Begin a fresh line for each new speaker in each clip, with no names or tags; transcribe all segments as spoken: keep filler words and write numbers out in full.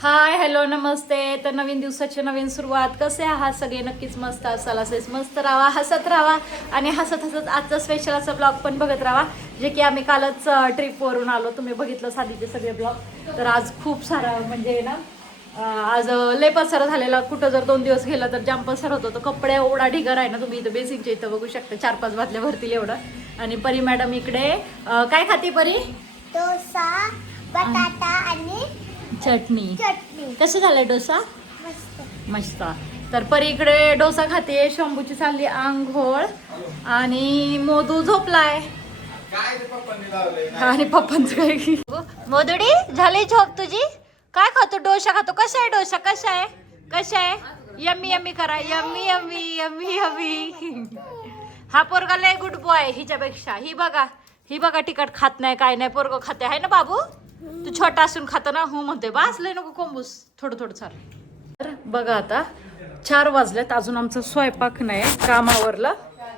Hi hello नमस्ते. तर नवीन दिवसाची नवीन सुरुवात. कसे आहात सगळे? नक्कीच मस्त असाल. असेच मस्त राहा, हसत राहा आणि हसत हसत आजचा स्पेशल असा ब्लॉग पण बघत राहा, जे की आम्ही कालच ट्रिपवरून आलो. तुम्ही बघितलं साधीचे सगळे ब्लॉग. तर आज खूप सारा म्हणजे ना आज लय पसारा झालेला. कुठं जर दोन दिवस गेलं तर जाम पसार होतो. तर कपडे एवढा ढिगार आहे ना, तुम्ही इथं बेसिकच्या इथं बघू शकता. चार पाच बादल्या भरतील एवढं. आणि परी मॅडम इकडे काय खाती परी?
डोसा, बटाटा आणि
चटणी.
चटणी.
कसं झालंय डोसा?
मस्त.
मस्त. तर परी इकडे डोसा खाते. शंभूची चालली आंघोळ आणि मोदू झोपलाय. आणि पप्पांचं काय? मोदुडी झाली झोप तुझी? काय खातो? डोसा खातो. कसा आहे डोसा? कसा आहे? कसा आहे? यम्मी यम्मी करा. Yummy yummy yummy yummy. हा पोरगा लय गुड बॉय हिच्यापेक्षा. ही बघा ही बघा तिखट खात नाही काय नाही. पोरग खाते आहे ना बाबू? तू छोटा असून खातो ना. हो म्हणते. बास लय नको कोंबूस. थोडं थोडं चाल. तर बघा आता चार वाजल्यात. अजून आमचा स्वयंपाक नाही कामावरला.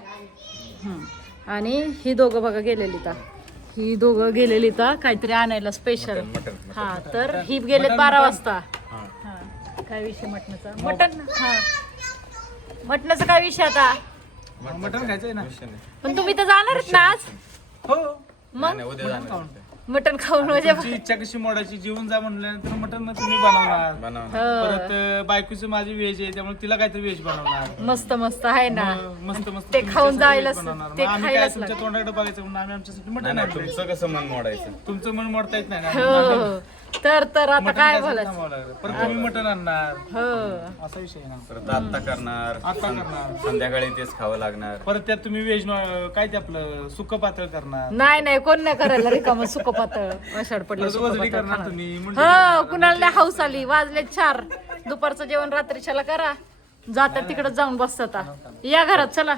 आणि ही दोघं बघा गेलेली ता ही दोघं गेलेली ता काहीतरी आणायला स्पेशल. हा तर ही गेलेत बारा वाजता. हा काय विषय मटणाचा? मटण. हा मटणाचा काय विषय आता?
मटण खायचंय ना.
पण तुम्ही तर जाणारच ना आज.
हो
मग
उद्या
मटण खाऊन म्हणजे
तुमची इच्छा कशी मोडायची? जेवण जा म्हणल्यानंतर मटण तुम्ही बनवणार. परत बायकोची माझी व्हेज आहे त्यामुळे तिला काहीतरी व्हेज बनवणार.
मस्त मस्त आहे ना.
मस्त मस्त
ते खाऊन जायला
बनवणार.
ते
आम्ही काय
खायलाच
तुमच्या
लागतं.
तोंडाकडे बघायचं म्हणून आम्ही आमच्यासाठी मटण
नाही तुमचं कसं मन मोडायचं?
तुमचं मन मोडता येत नाही
हो
ना.
हो. तर तर आता
मटण
काय
खायचं
बोलायचं?
थांबावं लागलं. परत तुम्ही मटण आणणार
हो
असा विषय आहे ना.
परत आत्ता करणार,
आता करणार.
संध्याकाळी तेच खावं लागणार.
परत त्यात तुम्ही व्हेज काय ते आपलं सुकं पातळ करणार.
नाही नाही कोण नाही करायला रिकामं सुकं पातळ. आषाढ पडलं
परत
सुकं
वजडी
पातळ
करणार
खाणार.
तुम्ही म्हणजे
हो कुणाला लय हाऊस आली. वाजले चार. दुपारचं जेवण रात्रीच्याला करा. जातात तिकडे जाऊन बसतात. या घरात चला.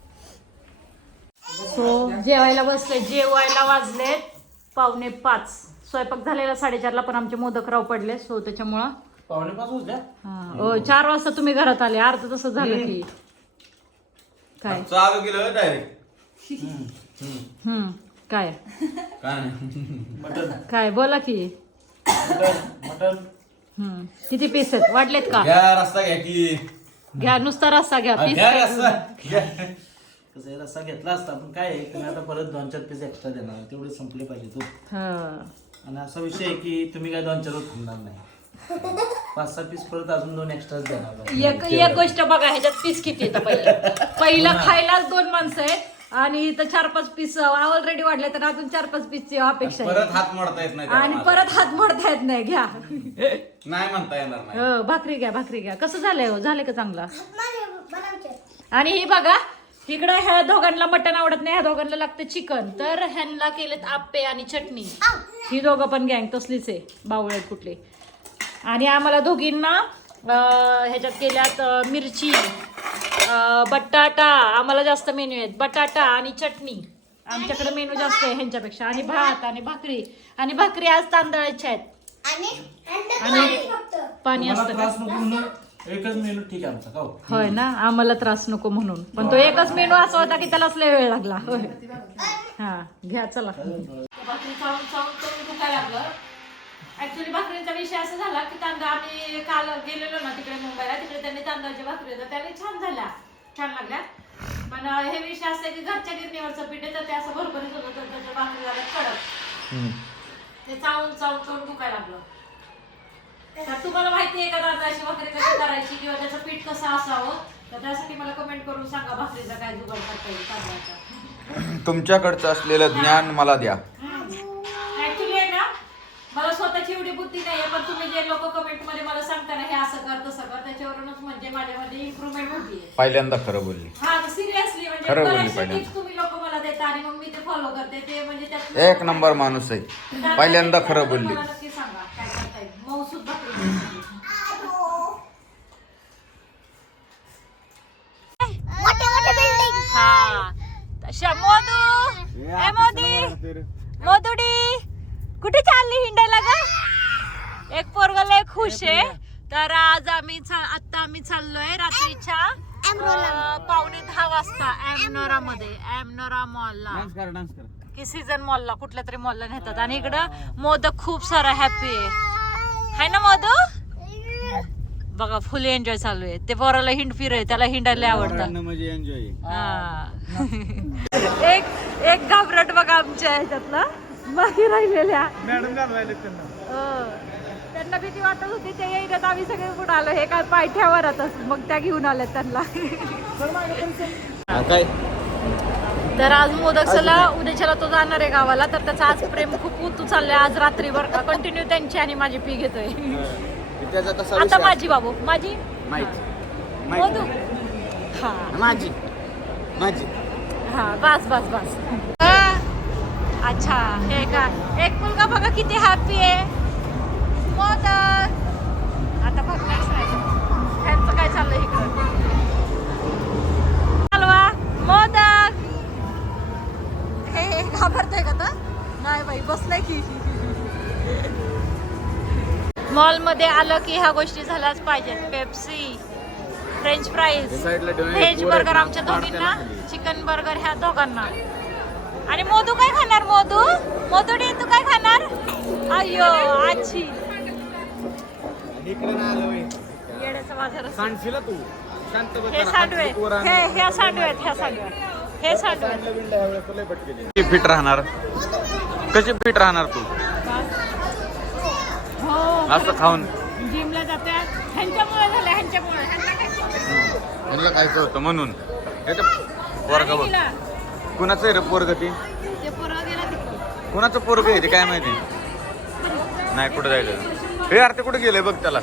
सो जेवायला बसले. जेवायला वाजले पावणे पाच. स्वयंपाक झालेला साडेचारला पण आमचे मोदक राव पडले. सो त्याच्यामुळं
पावणे पाच वाजल्या.
हा चार वाजता तुम्ही घरात आले. अर्ध तसं झालं की काय?
चालू केलं डायरेक्ट.
हम्म काय
काय
मटण
काय बोला की.
मटण
हम्म किती पीस आहेत? वाटलेत का?
घ्या रस्ता घ्या की.
घ्या नुसता रस्सा घ्या. पीस
घ्या
काय?
रस्ता घ्या.
कसं आहे, रस्सा घेतला असता पण काय आहे, तुम्ही आता परत दोन चार पीस एक्स्ट्रा देणार तेवढे संपले पाहिजे तो.
हा.
आणि असा विषय आहे की तुम्ही काय दोन चार थांबणार नाही. पाच सहा पीस परत अजून दोन एक्स्ट्रा देणार.
एक एक गोष्ट बघा ह्याच्यात पीस किती येतं पहिलं पहिलं खायलाच दोन माणसं आहेत आणि इथं चार पाच पीस ऑलरेडी वाढले तर अजून चार पाच पीसची अपेक्षा आहे.
परत हात मोडता येत नाही
आणि
त्याला
परत हात मोडता येत नाही. घ्या
माझा. नाही म्हणता येणार नाही.
हो भाकरी घ्या भाकरी घ्या. कसं झालंय हो? झालंय का चांगला?
मला बनवते.
आणि हे बघा इकडं ह्या दोघांना मटण आवडत नाही. ह्या दोघांना लागतं चिकन. तर ह्यांना केलेत आप्पे आणि चटणी. ही दोघं पण गँग तसलीच आहे. बावळ्यात कुठले. आणि आम्हाला दोघींना अं, ह्याच्यात केल्यात अं, मिरची अं, बटाटा. आम्हाला जास्त मेन्यू आहेत. बटाटा आणि चटणी. आमच्याकडे मेनू जास्त आहे ह्यांच्यापेक्षा. आणि भात आणि भाकरी. आणि भाकरी आज तांदळाच्या आहेत.
आणि
आणि
आणि फक्त
पाणी
मला
असतं का?
त्रास नको म्हणून एकच मेनू ठीक आहे आमचा. का हो?
होय ना. आम्हाला त्रास नको म्हणून. पण तो एकच मेनू असा होता की त्यालाच लय वेळ लागला. होय हा घ्या चला. भाकरी चावून चावून करून दुखायला लागलं. ऍक्च्युली भाकरीचा विषय असा झाला की तांदूळ आम्ही काल गेलेलो ना तिकडे मुंबईला. तिकडे त्यांनी तांदळाच्या भाकरी होत्या. त्याने छान झाल्या. छान लागल्या. पण हे विषय असं की घरच्या गिरणीवरचं पीठ आहे तर ते असं भरभरीत होतं तर त्याच्या भाकरी झाल्या कडक. ते चावून चावून करून दुखायला लागलं. तर तुम्हाला माहिती आहे का तांदळाची भाकरी कशी करायची किंवा त्याचं पीठ कसं असावं तर त्यासाठी मला कमेंट करून सांगा भाकरीचा काय जुगाड करता येईल तांदळाचा.
तुमच्याकडचं असलेलं ज्ञान मला द्या.
ऍक्च्युली आहे ना मला स्वतःची एवढी बुद्धी नाहीये पण तुम्ही जे लोक कमेंट मध्ये मला सांगता ना हे असं कर तसं कर त्याच्यावरूनच म्हणजे माझ्यामध्ये इम्प्रूव्हमेंट होतीये.
पहिल्यांदा खरं बोलली.
हा सिरियसली म्हणजे
खरं बोलली
बऱ्याचशा
पहिल्यांदा.
tips तुम्ही लोक मला देता आणि मग मी ते फॉलो करते ते म्हणजे त्यात
एक नंबर माणूस आहे. पहिल्यांदा खरं बोलली.
मला नक्की सांगा काय करता येईल. मौसूद भाकरी.
मोठे मोठे बिल्डिंग.
हा तशा मोदू ए मोदी मोदुडी कुठे चालली हिंडायला ग? एक पोरगा लय खुश आहे. तर आज आम्ही आता आम्ही चाललोय रात्रीच्या अं, पावणे दहा वाजता एमनोरा मध्ये एमनोरा मॉलला की सीझन मॉलला कुठल्या तरी मॉलला नेतात. आणि इकडं मोदक खूप सारा हॅपी आहे. हाय ना मोदू? बघा फुल एन्जॉय चालू आहे. ते पोराला हिंड फिर आहे, त्याला हिंडायला आवडतं.
म्हणजे एन्जॉय.
हा. एक एक घाबरट बघा आमच्या ह्याच्यातला बाकी राहिलेल्या
मॅडम घालवायला त्यांना.
हो. त्यांना भीती वाटत होती ते येईनात, आम्ही सगळे पुढे आलो. हे काय पायथ्यावर आता मग त्या घेऊन आल्या त्यांना.
काय
तर आज मोदकला उद्याच्याला तो जाणार आहे गावाला, तर त्याचा आज प्रेम खूप उतू चाललंय. आज रात्रीभर कंटिन्यू त्यांची आणि माझी पी घेतोय. आता माझी बाबू माझी मोदू. हा
माझी माझी
हा बस बस बस. अच्छा हे का एक मुलगा बघा किती हॅपी आहे. मोदक आता बघणार त्यांचं काय चाललंय इकडं. हलवा मोदक. हे हे घाबरतंय का तर नाही बाई बसलाय की. मॉल मध्ये आलं की ह्या गोष्टी झाल्याच पाहिजेत. Pepsi, french fries, veg burger आमच्या दोघींना, चिकन बर्गर ह्या दोघांना. आणि मोदू काय खाणार? मोदू मोदुडी तू काय खाणार? अय्यो आजी येड्याचा बाजार.
सांडशील तू शांत बस.
हे सांडवे हे ह्या सांडवे आहेत ह्या सांडवे हे सांडवे.
फिट राहणार? कशी फिट राहणार तू
हो
असं खाऊन?
जिमला जातात ह्यांच्यामुळे झालं ह्यांच्यामुळे.
यांना काय कळतं म्हणून. पोरगा बघ कुणाचं आहे रे पोरग? ती
ते पोरं गेला तिकडे.
कुणाचं पोरग आहे ते काय माहिती नाही. कुठं जायचं हे यार? ते कुठे गेलंय बघ त्याला.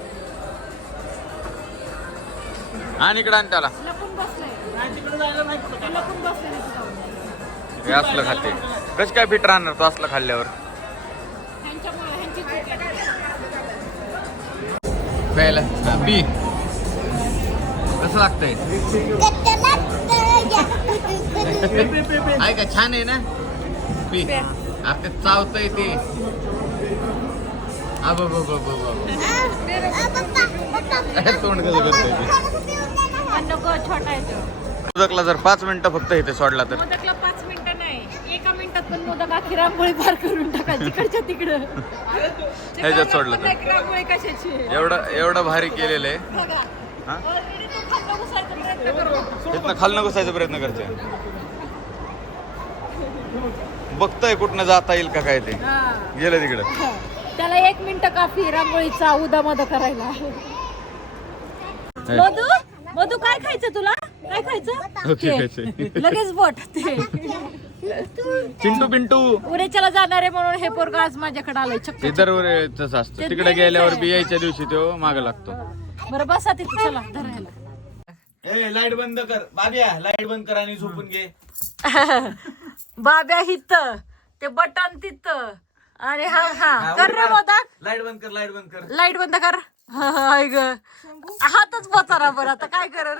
आणि इकडं आणि त्याला
लपून बसलंय. ते लपून बसलंय तिथं.
हे असलं खाते. कसं काय फिट राहणार तो असलं खाल्ल्यावर?
ह्यांच्यामुळे ह्यांची चूक आहे.
प्यायला बी कसं लागतंय? आहे का? छान आहे ना? पी. आता चावतंय ते. अब अब अब अब अब. तोंड कसं करतोय ते?
नको छोटा आहे तो.
मोदकला जर पाच मिनिटं फक्त इथे सोडला तर
मोदकला पाच मिनिटं नाही, एका मिनिटात पण मोदक आखी रांगोळी पार करून टाका तिकडच्या तिकडं.
ह्याच्यात सोडलं तर.
रांगोळी कशाची आहे?
एवढं एवढं भारी केलेलं आहे.
बघा.
हा?
Already तो खाल्लं घुसायचा प्रयत्न करतो.
इथनं खालनं घुसायचा प्रयत्न करते. बघताय कुठनं जाता येईल का काय ते.
हा.
गेलं तिकडं.
त्याला एक मिनिट काफी रांगोळीचा उदा मध करायला. मधू मधू काय खायचं तुला? काय खायचं?
ओके,
ते.
खायचंय.
लगेच बोट ते.
चिंटू पिंटू
उरेच्याला जाणार आहे म्हणून हे पोरग आज माझ्याकडे आलंय चक्क.
ते दरवेळेस तसं असतं. तिकडे गेल्यावर बी यायच्या दिवशी तो मागे लागतो.
बरं बसा तिथं चला धरायला.
ए लाईट बंद कर बाब्या. लाईट बंद कर आणि झोपून घे.
बाब्या हित ते बटन तिथं आणि हा हा कर रे मोदक.
लाईट बंद कर. लाईट बंद कर.
लाईट बंद कर. ऐक हातच बचारा बरं आता काय कर.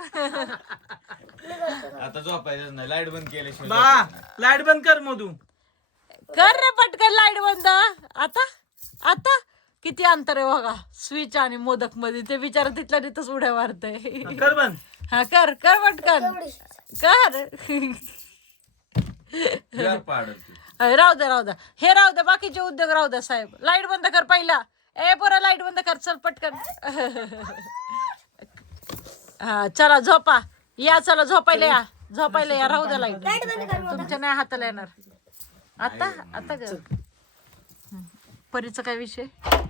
आता झोपायचं नाही. लाईट बंद केल्याशिवाय
बा लाईट बंद कर मधू.
कर रे पटकन लाईट बंद. आता आता किती अंतर आहे बघा स्विच आणि मोदक मध्ये. ते बिचारा तिथल्या तिथंच उड्या मारतय.
कर बंद.
हा कर कर पटकन कर. राहू द्या राहू द्या हे राहू द्या. बाकीचे उद्योग राहू द्या साहेब. लाईट बंद कर पहिला. ए पोरा लाईट बंद कर चल पटकन. हा चला झोपा या. चला झोपायला या. झोपायला या. राहू द्या लाईट. तुमच्या नाही हाताला येणार. आता आता ग परीचा काय विषय?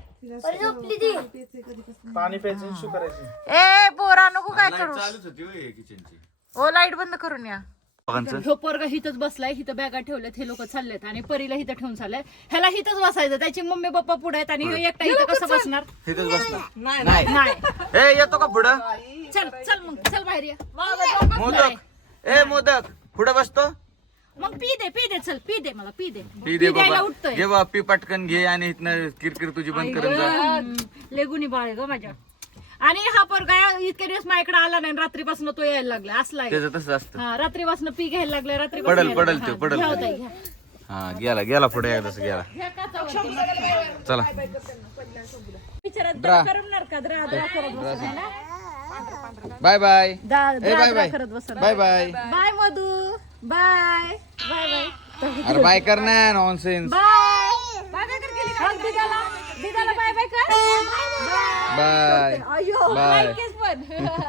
पाणी प्यायचं शू करायचं.
ए पोरा नको काय करू.
चालूच होती होय किचनची.
ओ लाईट बंद करून या.
दोघांचं?
ह्यो पोरगा हिथच बसलाय. हिथं बॅगा ठेवल्यात. हे लोक चाललेत आणि परीला हिथं ठेवून चाललंय. ह्याला हिथंच बसायचं. त्याची मम्मी पप्पा पुढे आहेत आणि ह्यो एकटा इथं कसं बसणार?
तिथेच बसणार.
नाही
ए येतो का पुढं?
चल चल मग चल बाहेर या.
मोदक ए मोदक पुढे बसतो.
मग पी दे पी दे चल पी दे मला पी दे.
पी दे
द्यायला
बाबा.
उठतोय.
घे बाबा पी पटकन घे आणि इथनं किरकिर तुझी बंद करून जा.
लेगुनी बाळ आहे ग माझ्या. आणि हा पोरगा इतके दिवस माझ्याकडे आला नाही. रात्रीपासून तो यायला लागला. असला आहे.
त्याचं तसं असतं.
हा रात्रीपासून पी घ्यायला लागलाय. रात्री
पडल पडल ते पडल ते. हा गेला गेला पुढे एकदाच गेला. चला
विचारात करणार का द्रा द्रा करत बसत आहे ना.
Bye bye.
दा-
ए
द्रा
बाय
द्रा
बाय.
करत बसत.
Bye bye.
Bye Madhu bye bye bye
अरे बाय कर ना नॉनसेन्स.
बाय बाय काय कर केली का? दिदाला दिदाला बाय बाय कर. बाय
बाय
अयो
बाय.
लाईकेस पण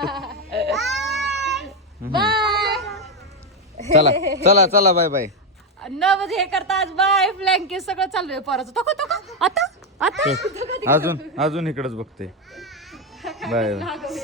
बाय
चला चला चला बाय बाय.
न म्हणजे हे करता आज बाय ब्लँकेट सगळं चालू आहे पोराचं. तो तो आता आता
अजून अजून इकडेच बघते. बाय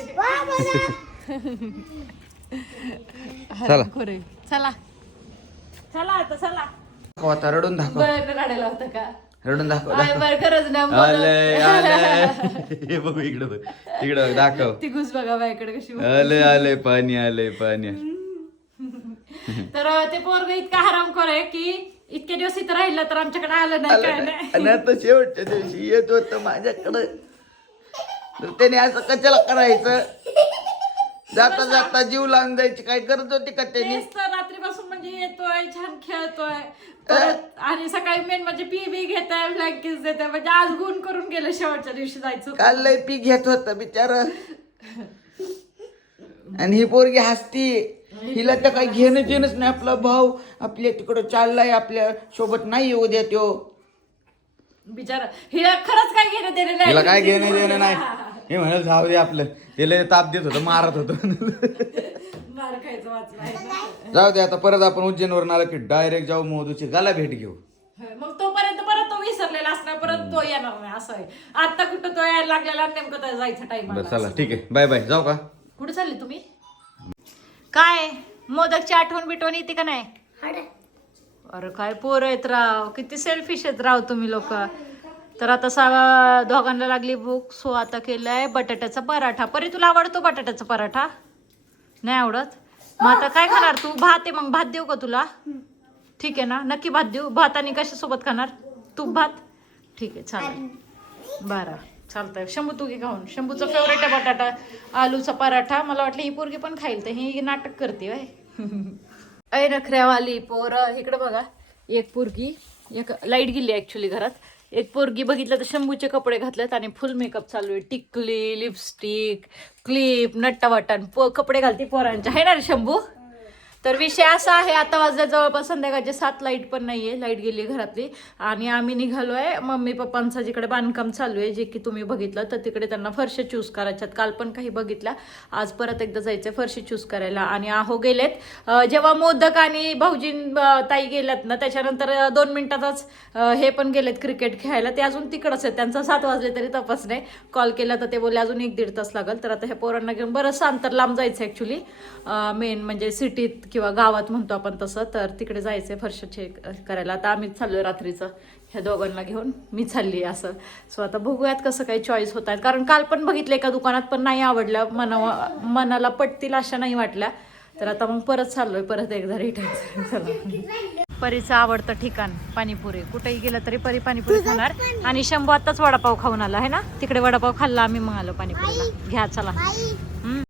चला
खरे चला चला आता चला.
आता रडून दाखव.
बरं रडायला होतं का?
रडून दाखव.
आय बरं खरंच ना
आले आले हे बघ इकडे बघ इकडे बघ दाखव.
ती घुस बघा बायकडे कशी.
आले आले पाणी आले पाणी.
तर ते पोरग इतका हरामखोर आहे की इतके दिवस इथं राहिलं तर आमच्याकडे आलं नाही काय नाही.
आणि आता शेवटच्या दिवशी येत होत माझ्याकडं तर त्याने असं कशाला करायचं. जाता जाता जीव लावून जायची काय गरज होती का त्याने.
तेच तर रात्रीपासून म्हणजे येतोय छान खेळतोय परत आणि सकाळी मेन म्हणजे पी बी घेताय ब्लँकेट देताय म्हणजे आज गुण करून गेलं शेवटच्या दिवशी जायचं.
काल लय पी घेत होता बिचार. आणि ही पोरगी हसती. हिला तर काही घेणं देणंच नाही. आपला भाऊ आपल्या तिकडं चाललाय आपल्या सोबत नाही येऊ द्या त्यो.
बिचारा हिला खरंच काय घेणं देणं नाही.
हिला काय घेणं देणं नाही. हे म्हणत जाऊ दे आपलं. तिला ताप देत होतं मारत होतो.
मार खायचं वाचलं.
जाऊ दे आता परत आपण उज्जैनवरून आलो की डायरेक्ट जाऊ मोदूची गाला भेट घेऊ.
मग तोपर्यंत परत तो विसरलेला असणार परत तो येणार नाही असं आहे. आता कुठं तो यायला लागलेला नेमकं तर जायचं टाइम.
बरं चला ठीक आहे बाय बाय. जाऊ का?
कुठे चालले तुम्ही? काय मोदकची आठवण बिटवण येते का नाही? अरे काय पोर आहेत राव. किती सेल्फिश आहेत राव तुम्ही लोक. तर आता सा दोघांना लागली भूक सो आता केलाय बटाट्याचा पराठा. परी तुला आवडतो बटाट्याचा पराठा? नाही आवडत? मग आता काय खाणार तू? भात आहे मग भात देऊ का तुला? ठीक आहे ना नक्की भात देऊ. भात आणि कशासोबत खाणार? तूप भात? ठीक आहे चालेल. बरं चालतंय. शंभू तू घे खाऊन. शंभूचा फेवरेट आहे बटाटा आलूचा पराठा. मला वाटलं ही पोरगी पण खाईल तर ही नाटक करते बाय. ऐ नखऱ्यावाली पोरं इकडे बघा. एक पोरगी एक लाईट गेली ऍक्च्युली घरात. एक पोरगी बघितलं तर शंभूचे कपडे घातलेत आणि फुल मेकअप चालू आहे. टिकली लिपस्टिक क्लिप नट्टावटन पो कपडे घालते पोरांच्या आहे ना रे शंभू. तर विषय असा आहे आता वाजल्या जवळपास संध्याकाळचे सात. लाईट पण नाहीये. लाईट गेली घरातली आणि आम्ही निघालोय मम्मी पप्पांचं जिकडे बांधकाम चालू आहे जे की तुम्ही बघितलं तर तिकडे त्यांना फरशी चूज करायच्यात. काल पण काही बघितल्या आज परत एकदा जायचंय फरशी चूज करायला. आणि आहो गेलेत जेव्हा मोदक आणि भाऊजीन ताई गेल्यात ना त्याच्यानंतर दोन मिनिटातच हे पण गेलेत क्रिकेट खेळायला. ते अजून तिकडच आहेत. त्यांचा सात वाजले तरी तपास नाही. कॉल केला तर ते बोलले अजून एक दीड तास लागेल. तर आता ह्या पोरांना घेऊन बरंच अंतर लांब जायचं ऍक्च्युली मेन म्हणजे सिटीत किंवा गावात म्हणतो आपण तसं. तर तिकडे जायचंय फरशाचे करायला. आता आम्हीच चाललोय रात्रीचं ह्या दोघांना घेऊन मी चालली असं. सो आता बघूयात कसं काही चॉईस होत आहेत. कारण काल पण बघितलं एका दुकानात पण नाही आवडलं. मना मनाला पटतील अशा नाही वाटल्या. तर आता मग परत चाललोय परत एकदा रिटर्न. चला परीचं आवडतं ठिकाण पाणीपुरी. कुठेही गेलं तरी परी पाणीपुरी खाणार. आणि शंभू आताच वडापाव खाऊन आला आहे ना. तिकडे वडापाव खाल्ला आम्ही मग आलो पाणीपुरीला. घ्या चला.